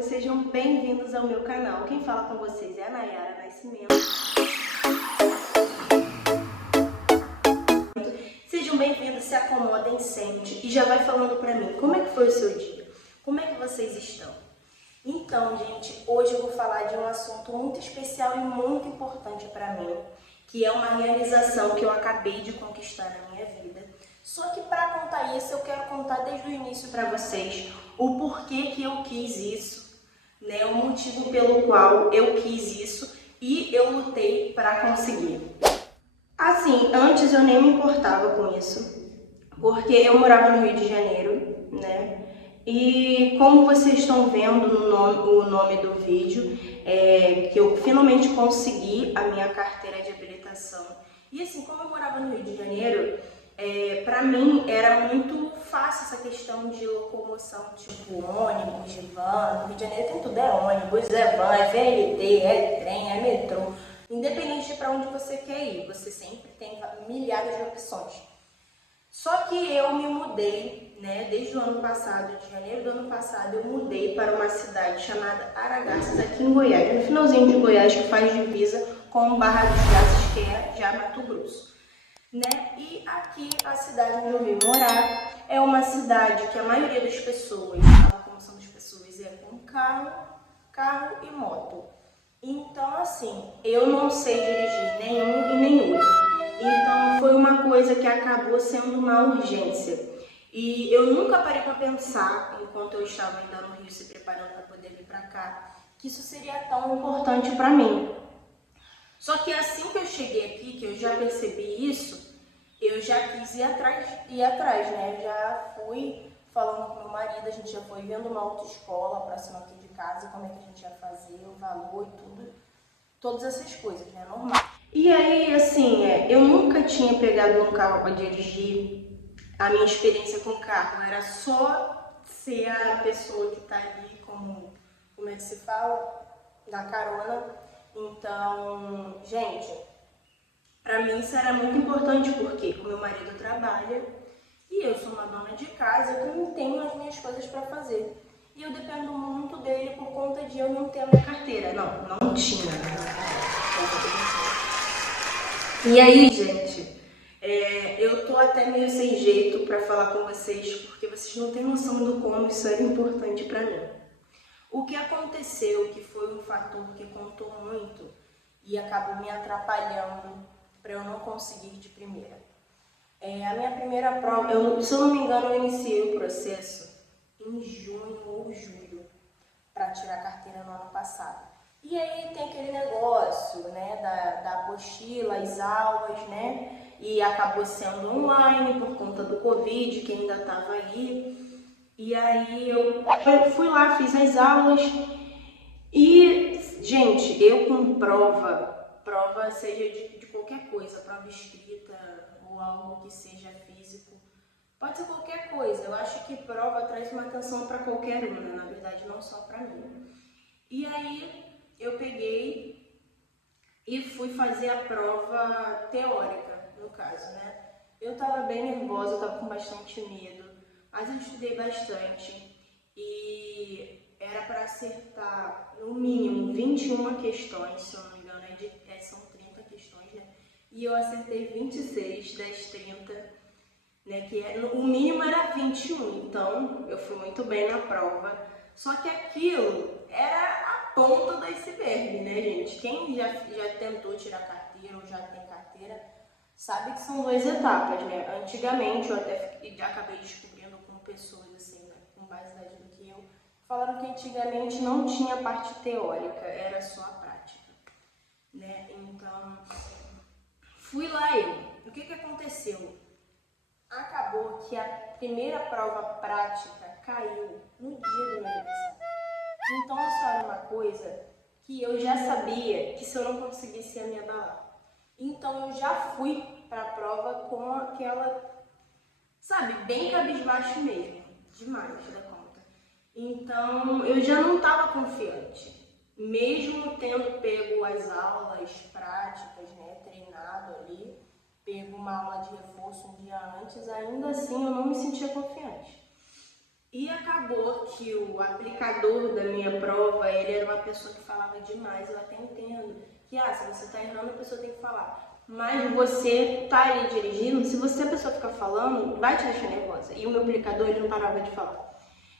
povo, sejam bem-vindos ao meu canal. Quem fala com vocês é a Nayara Nascimento. Sejam bem-vindos, se acomodem, sente e já vai falando pra mim como é que foi o seu dia, como é que vocês estão. Então, gente, hoje eu vou falar de um assunto muito especial e muito importante pra mim, que é uma realização que eu acabei de conquistar na minha vida. Só que para contar isso, eu quero contar desde o início para vocês o porquê que eu quis isso, né? O motivo pelo qual eu quis isso e eu lutei para conseguir. Assim, antes eu nem me importava com isso, porque eu morava no Rio de Janeiro, né? E como vocês estão vendo o nome do vídeo, que eu finalmente consegui a minha carteira de habilitação. E assim, como eu morava no Rio de Janeiro, para mim era muito fácil essa questão de locomoção, tipo ônibus, de van. No Rio de Janeiro tem tudo, é ônibus, é van, é VLT, é trem, é metrô. Independente de para onde você quer ir, você sempre tem milhares de opções. Só que eu me mudei, né, desde o ano passado, de janeiro do ano passado, eu mudei para uma cidade chamada Aragarças, aqui em Goiás, no finalzinho de Goiás, que faz divisa com Barra dos Garças, que é já Mato Grosso. Né? E aqui, a cidade onde eu vim morar, é uma cidade que a maioria das pessoas, a locomoção das pessoas é com carro e moto. Então, assim, eu não sei dirigir nenhum e nem outro. Então, foi uma coisa que acabou sendo uma urgência. E eu nunca parei para pensar, enquanto eu estava ainda no Rio se preparando para poder vir para cá, que isso seria tão importante para mim. Só que assim que eu cheguei aqui, que eu já percebi isso, eu já quis ir atrás, né? Eu já fui falando com meu marido, a gente já foi vendo uma autoescola próxima aqui de casa, como é que a gente ia fazer, o valor e tudo, todas essas coisas, né? Normal. E aí, assim, eu nunca tinha pegado um carro para dirigir. A minha experiência com carro era só ser a pessoa que tá ali como é que se fala? Da carona. Então, gente, pra mim isso era muito importante porque o meu marido trabalha e eu sou uma dona de casa, eu também tenho as minhas coisas pra fazer. E eu dependo muito dele por conta de eu não ter a minha carteira. Não tinha. E aí, gente, eu tô até meio sem jeito pra falar com vocês, porque vocês não têm noção do como isso era importante pra mim. O que aconteceu, que foi um fator que contou muito e acabou me atrapalhando para eu não conseguir de primeira. A minha primeira prova, se eu não me engano, eu iniciei o processo em junho ou julho para tirar a carteira no ano passado. E aí tem aquele negócio, né, da apostila, as aulas, né, e acabou sendo online por conta do Covid, que ainda estava aí. E aí eu fui lá, fiz as aulas e, gente, eu com prova seja de qualquer coisa, prova escrita ou algo que seja físico, pode ser qualquer coisa. Eu acho que prova traz uma atenção para qualquer um, né? Na verdade não só para mim. E aí eu peguei e fui fazer a prova teórica, no caso, né? Eu tava bem nervosa, eu tava com bastante medo. Mas eu estudei bastante e era para acertar no mínimo 21 questões, se eu não me engano, são 30 questões, né? E eu acertei 26 das 30, né? O mínimo era 21, então eu fui muito bem na prova. Só que aquilo era a ponta do iceberg, né, gente? Quem já tentou tirar carteira ou já tem carteira, sabe que são duas etapas, né? Antigamente, eu até acabei descobrindo com pessoas assim, né, com mais idade do que eu, falaram que antigamente não tinha parte teórica, era só a prática, né? Então, fui lá eu. O que aconteceu? Acabou que a primeira prova prática caiu no dia do meu aniversário. Então, isso era uma coisa que eu já sabia que se eu não conseguisse ia me abalar. Então eu já fui para a prova com aquela, sabe, bem cabisbaixo mesmo, demais da conta. Então eu já não estava confiante, mesmo tendo pego as aulas práticas, né, treinado ali, pego uma aula de reforço um dia antes, ainda assim eu não me sentia confiante. E acabou que o aplicador da minha prova, ele era uma pessoa que falava demais. Eu até entendo que, se você está errando, a pessoa tem que falar. Mas você tá ali dirigindo, se você, a pessoa ficar falando, vai te deixar nervosa. E o meu aplicador, ele não parava de falar.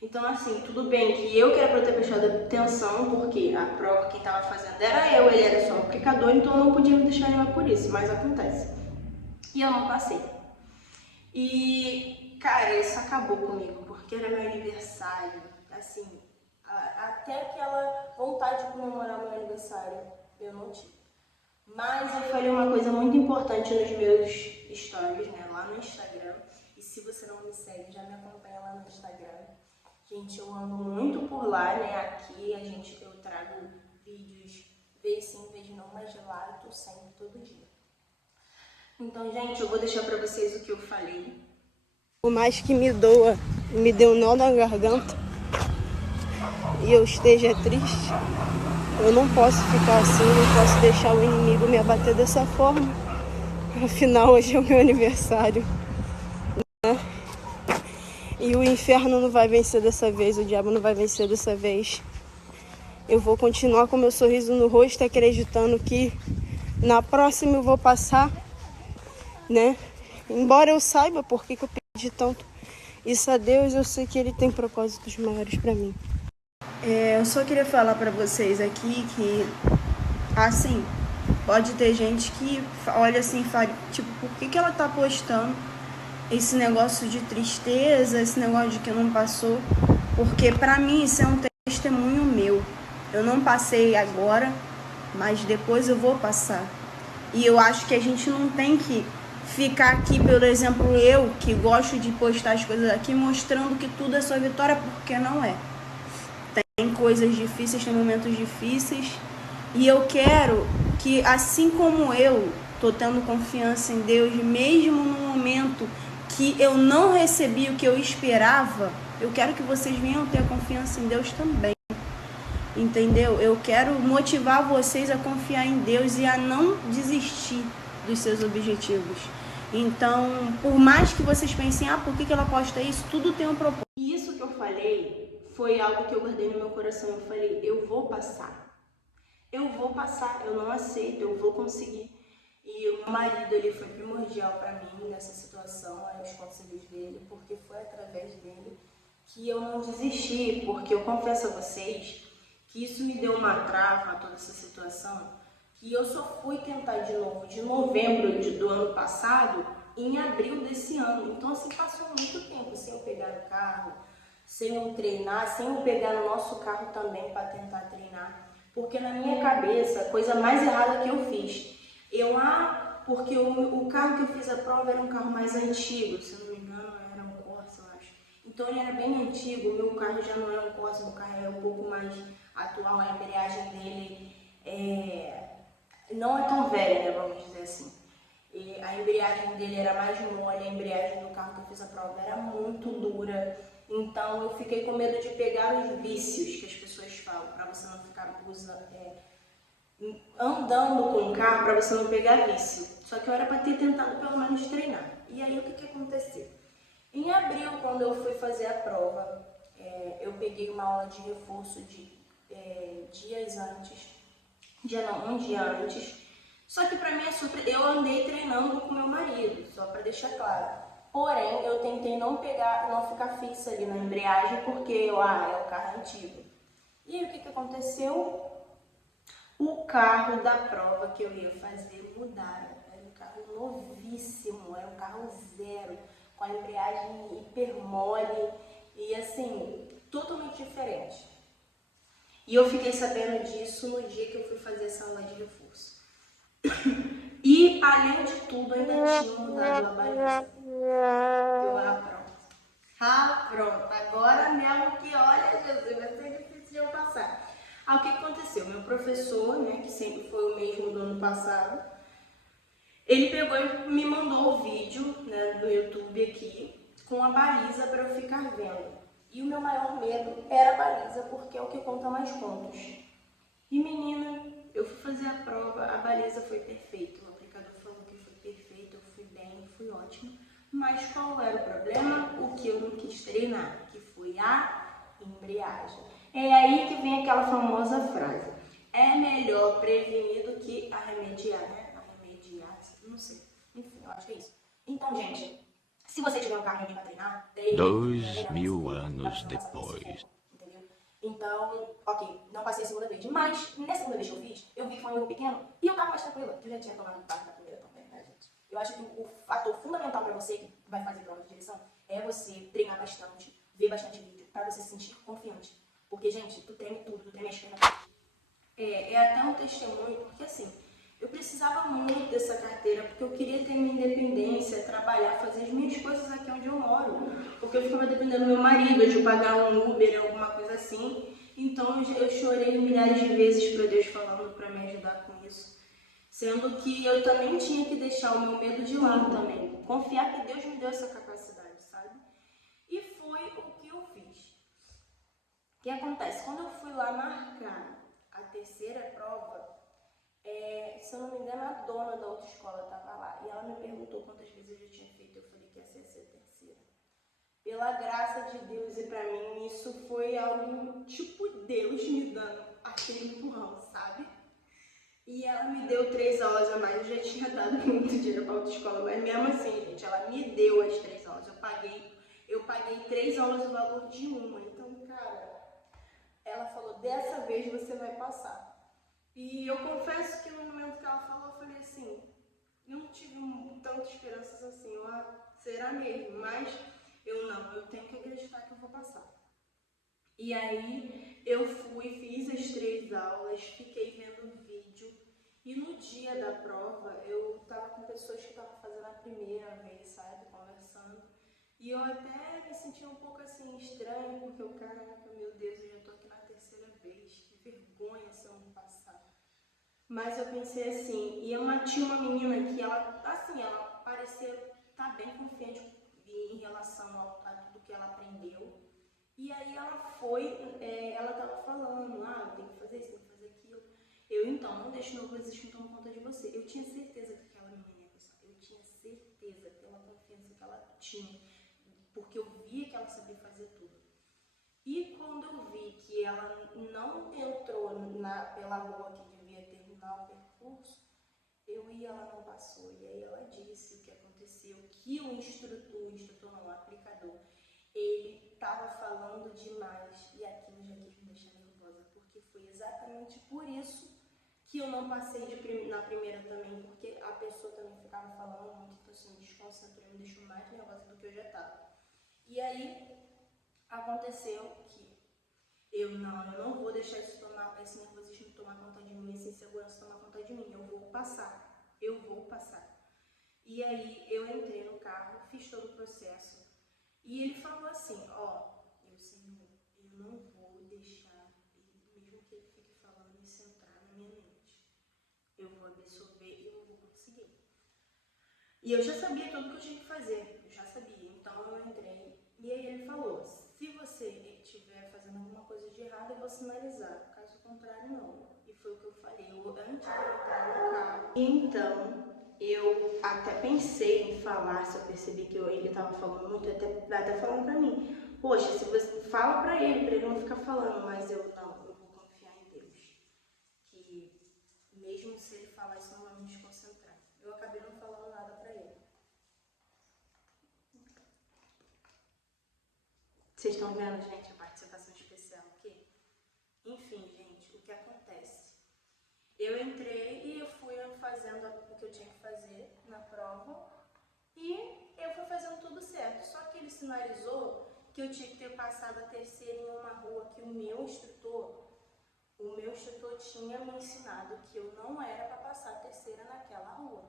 Então, assim, tudo bem que eu que era pra ter prestado atenção, porque a prova quem tava fazendo era eu, ele era só o aplicador, então eu não podia me deixar levar por isso, mas acontece. E eu não passei. E, cara, isso acabou comigo, porque era meu aniversário, assim, até aquela vontade de comemorar meu aniversário eu não tive. Mas eu falei uma coisa muito importante nos meus stories, né, lá no Instagram. E se você não me segue, já me acompanha lá no Instagram. Gente, eu ando muito por lá, né, aqui eu trago vídeos, vez sim, vez não, mas lá eu tô sempre, todo dia. Então, gente, eu vou deixar pra vocês o que eu falei. Por mais que me doa, me dê um nó na garganta e eu esteja triste, eu não posso ficar assim, não posso deixar o inimigo me abater dessa forma. Afinal, hoje é o meu aniversário, né? E o inferno não vai vencer dessa vez, o diabo não vai vencer dessa vez. Eu vou continuar com meu sorriso no rosto, acreditando que na próxima eu vou passar, né? Embora eu saiba por que eu pedi tanto isso a Deus, eu sei que Ele tem propósitos maiores para mim. Eu só queria falar para vocês aqui que, assim, pode ter gente que olha assim e fala, tipo, por que ela tá postando esse negócio de tristeza, esse negócio de que não passou? Porque para mim isso é um testemunho meu. Eu não passei agora, mas depois eu vou passar. E eu acho que a gente não tem que ficar aqui, por exemplo, eu que gosto de postar as coisas aqui mostrando que tudo é só vitória, porque não é. Tem coisas difíceis, tem momentos difíceis. E eu quero que, assim como eu tô tendo confiança em Deus, mesmo no momento que eu não recebi o que eu esperava, eu quero que vocês venham ter confiança em Deus também. Entendeu? Eu quero motivar vocês a confiar em Deus e a não desistir dos seus objetivos. Então, por mais que vocês pensem, por que ela posta isso? Tudo tem um propósito. E isso que eu falei foi algo que eu guardei no meu coração. Eu falei, eu vou passar. Eu vou passar, eu não aceito, eu vou conseguir. E o meu marido, ele foi primordial para mim nessa situação, os conselhos dele, porque foi através dele que eu não desisti, porque eu confesso a vocês que isso me deu uma trava a toda essa situação, que eu só fui tentar de novo de novembro do ano passado em abril desse ano. Então, assim, passou muito tempo sem eu pegar o carro, sem eu treinar, sem eu pegar no nosso carro também para tentar treinar. Porque na minha cabeça, a coisa mais errada que eu fiz, porque o carro que eu fiz a prova era um carro mais antigo, se eu não me engano, era um Corsa, eu acho. Então ele era bem antigo, o meu carro já não é um Corsa, meu carro é um pouco mais atual, a embreagem dele não é tão velha, né, vamos dizer assim. E a embreagem dele era mais mole, a embreagem do carro que eu fiz a prova era muito dura. Então eu fiquei com medo de pegar os vícios que as pessoas falam, para você não ficar andando com o carro, para você não pegar vício. Só que eu era para ter tentado pelo menos treinar. E aí o que aconteceu? Em abril, quando eu fui fazer a prova, eu peguei uma aula de reforço dias antes, um dia antes. Só que para minha surpresa, eu andei treinando com meu marido, só para deixar claro. Porém, eu tentei não ficar fixa ali na embreagem, porque é o carro antigo. E aí o que aconteceu? O carro da prova que eu ia fazer mudaram. Era um carro novíssimo, era um carro zero, com a embreagem hiper mole e assim, totalmente diferente. E eu fiquei sabendo disso no dia que eu fui fazer essa aula de reforço. E, além de tudo, ainda tinha mudado a baliza. Pronto. Agora mesmo que, olha, Jesus, vai ser difícil de eu passar. O que aconteceu? Meu professor, né, que sempre foi o mesmo do ano passado, ele pegou e me mandou o vídeo, né, do YouTube aqui, com a baliza para eu ficar vendo. E o meu maior medo era a baliza, porque é o que conta mais pontos. E menina, eu fui fazer a prova, a baliza foi perfeita. O aplicador falou que foi perfeito, eu fui bem, fui ótimo. Mas qual era o problema? O que eu não quis treinar, que foi a embreagem. É aí que vem aquela famosa frase: é melhor prevenir do que arremediar, né? Arremediar, não sei. Enfim, eu acho que é isso. Então, gente, se você tiver um carro para treinar, treine. 2000 anos depois. Entendeu? Então, ok, não passei a segunda vez. Mas, nessa segunda vez que eu fiz, eu vi que foi um erro pequeno e eu tava mais tranquila. Eu já tinha tomado parte da primeira também, né, gente? Eu acho que o fator fundamental para você que vai fazer prova de direção é você treinar bastante, ver bastante vídeo, para você se sentir confiante. Porque, gente, tu treme tudo, tu treme as pernas. É até um testemunho, porque assim, eu precisava muito dessa carteira, porque eu queria ter minha independência, trabalhar, fazer as minhas coisas aqui onde eu moro. Porque eu ficava dependendo do meu marido, de pagar um Uber, alguma coisa assim. Então eu chorei milhares de vezes para Deus falando para me ajudar com isso. Sendo que eu também tinha que deixar o meu medo de lado também. Confiar que Deus me deu essa capacidade, sabe? E foi o que eu fiz. O que acontece? Quando eu fui lá marcar a terceira prova, se eu não me engano, a dona da outra escola estava lá. E ela me perguntou quantas vezes eu já tinha feito. Eu falei que ia ser a terceira. Pela graça de Deus, e pra mim, isso foi algo tipo Deus me dando aquele empurrão, sabe? E ela me deu 3 aulas a mais. Eu já tinha dado muito dinheiro pra autoescola, mas mesmo assim, gente, ela me deu as 3 aulas. Eu paguei 3 aulas o valor de uma. Então, cara, ela falou: dessa vez você vai passar. E eu confesso que no momento que ela falou, eu falei assim, eu não tive tantas esperanças assim, será mesmo? Mas eu tenho que acreditar que eu vou passar. E aí eu fiz as 3 aulas, fiquei vendo vídeo. E no dia da prova, eu tava com pessoas que estavam fazendo a primeira vez, sabe, conversando. E eu até me senti um pouco assim, estranho, porque eu, caraca, meu Deus, eu já tô aqui na terceira vez, que vergonha se eu não passar. Mas eu pensei assim, tinha uma menina que ela parecia estar bem confiante em relação a tudo que ela aprendeu. E aí ela tava falando, eu tenho que fazer isso, tenho que fazer aquilo. Eu, então, não deixe nervosismo tomar conta de você. Eu tinha certeza que aquela menina ia passar. Eu tinha certeza pela confiança que ela tinha, porque eu via que ela sabia fazer tudo. E quando eu vi que ela não entrou pela rua que devia terminar o percurso, ela não passou. E aí ela disse o que aconteceu, que o instrutor não, o aplicador, ele estava falando demais e aquilo já quis me deixar nervosa, porque foi exatamente por isso que eu não passei na primeira também, porque a pessoa também ficava falando muito, então assim, me desconcentrou, me deixou mais nervosa do que eu já estava. E aí aconteceu que eu não vou deixar esse nervosismo tomar conta de mim, essa insegurança tomar conta de mim, eu vou passar. E aí eu entrei no carro, fiz todo o processo e ele falou assim, meu Senhor, eu não vou deixar, mesmo que ele fique falando, isso entrar na minha mente. Eu vou absorver e eu vou conseguir. E eu já sabia tudo que eu tinha que fazer, então eu entrei. E aí ele falou, se você estiver fazendo alguma coisa de errado, eu vou sinalizar, caso contrário não. E foi o que eu falei, antes de eu entrar no carro. Então, eu até pensei em falar, se eu percebi que ele estava falando muito, até falando pra mim, poxa, se você fala pra ele não ficar falando, mas eu vou confiar em Deus. Que mesmo se ele falar isso, eu não vou me desconcentrar. Eu acabei não falando nada pra ele. Vocês estão vendo, gente, a participação especial aqui? Enfim, gente, o que acontece? Eu entrei e eu fui fazendo o que eu tinha que fazer na prova e eu fui fazendo tudo certo. Só que ele sinalizou que eu tinha que ter passado a terceira em uma rua que o meu instrutor tinha me ensinado que eu não era para passar a terceira naquela rua.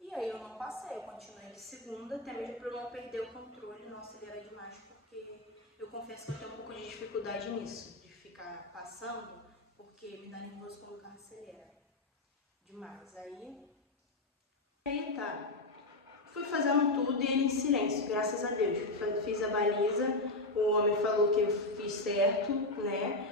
E aí eu não passei, eu continuei de segunda, até mesmo para eu não perder o controle, não acelerar demais, porque eu confesso que eu tenho um pouco de dificuldade nisso, de ficar passando, porque me dá nervoso quando o carro acelera demais. Aí tá, fui fazendo tudo e ele em silêncio, graças a Deus. Fiz a baliza, o homem falou que eu fiz certo, né?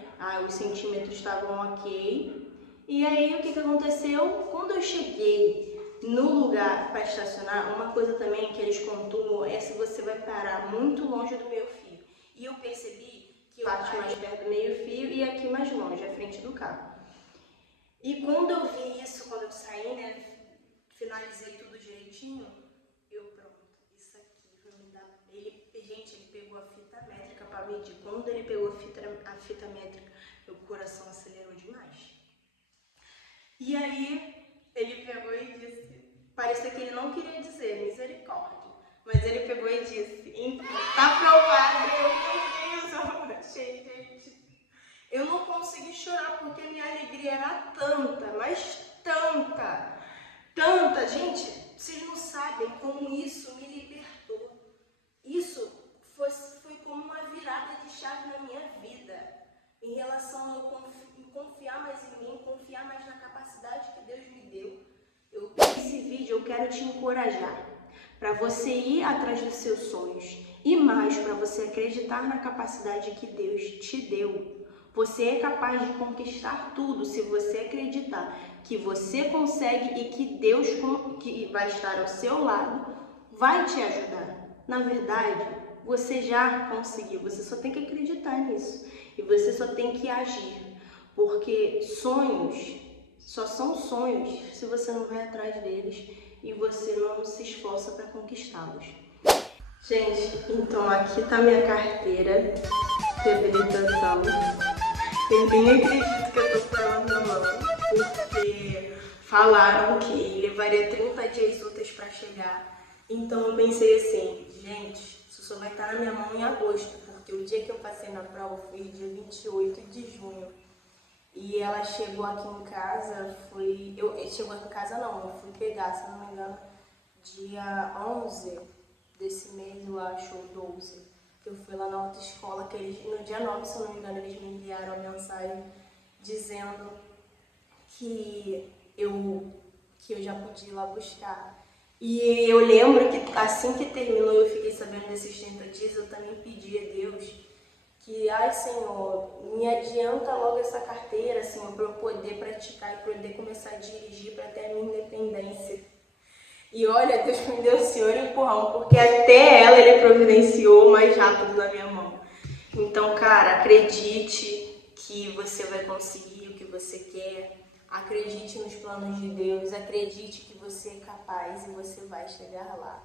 Os centímetros estavam ok. E aí o que aconteceu? Quando eu cheguei no lugar para estacionar, uma coisa também que eles pontuam é se você vai parar muito longe do meio-fio. E eu percebi que eu parti mais perto do meio-fio e aqui mais longe, à frente do carro. E quando eu vi isso, quando eu saí, né, finalizei tudo direitinho, pronto, isso aqui vai me dar... Gente, ele pegou a fita métrica para medir. Quando ele pegou a fita métrica, meu coração acelerou demais. E aí, ele pegou e disse, parecia que ele não queria dizer misericórdia, mas ele pegou e disse, então, tá aprovado. Meu Deus, eu achei, gente. Eu não consegui chorar porque minha alegria era tanta, mas tanta. Gente, vocês não sabem como isso me libertou. Isso foi como uma virada de chave na minha vida, em relação a eu confiar mais em mim, confiar mais na capacidade que Deus me deu. Nesse vídeo eu quero te encorajar para você ir atrás dos seus sonhos e mais para você acreditar na capacidade que Deus te deu. Você é capaz de conquistar tudo se você acreditar que você consegue e que Deus, que vai estar ao seu lado, vai te ajudar. Na verdade, você já conseguiu, você só tem que acreditar nisso e você só tem que agir, porque sonhos só são sonhos se você não vai atrás deles e você não se esforça para conquistá-los. Gente, então aqui tá minha carteira de habilitação. Eu nem acredito que eu tô falando na mão, porque falaram que levaria 30 dias úteis para chegar. Então eu pensei assim, gente, isso só vai estar na minha mão em agosto, porque o dia que eu passei na prova foi dia 28 de junho. E ela chegou aqui em casa, chegou aqui em casa não, eu fui pegar, se não me engano, dia 11 desse mês, eu acho, ou 12. Eu fui lá na autoescola, que eles, no dia 9, se eu não me engano, eles me enviaram a mensagem dizendo que eu já podia ir lá buscar. E eu lembro que assim que terminou, eu fiquei sabendo desses 30 dias, eu também pedi a Deus que, ai Senhor, me adianta logo essa carteira, Senhor, para eu poder praticar e poder começar a dirigir para ter a minha independência. E olha, Deus me deu o Senhor empurrão, porque até ela Ele providenciou mais rápido na minha mão. Então, cara, acredite que você vai conseguir o que você quer. Acredite nos planos de Deus, acredite que você é capaz e você vai chegar lá.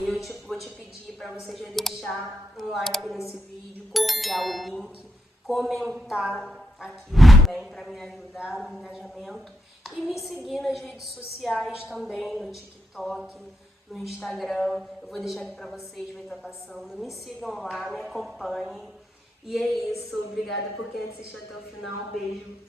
E eu vou te pedir para você já deixar um like nesse vídeo, copiar o link, comentar aqui também para me ajudar no engajamento e me seguir nas redes sociais também, no TikTok, no Instagram. Eu vou deixar aqui para vocês, vai estar passando. Me sigam lá, me acompanhem. E é isso, obrigada por quem assistiu até o final, um beijo.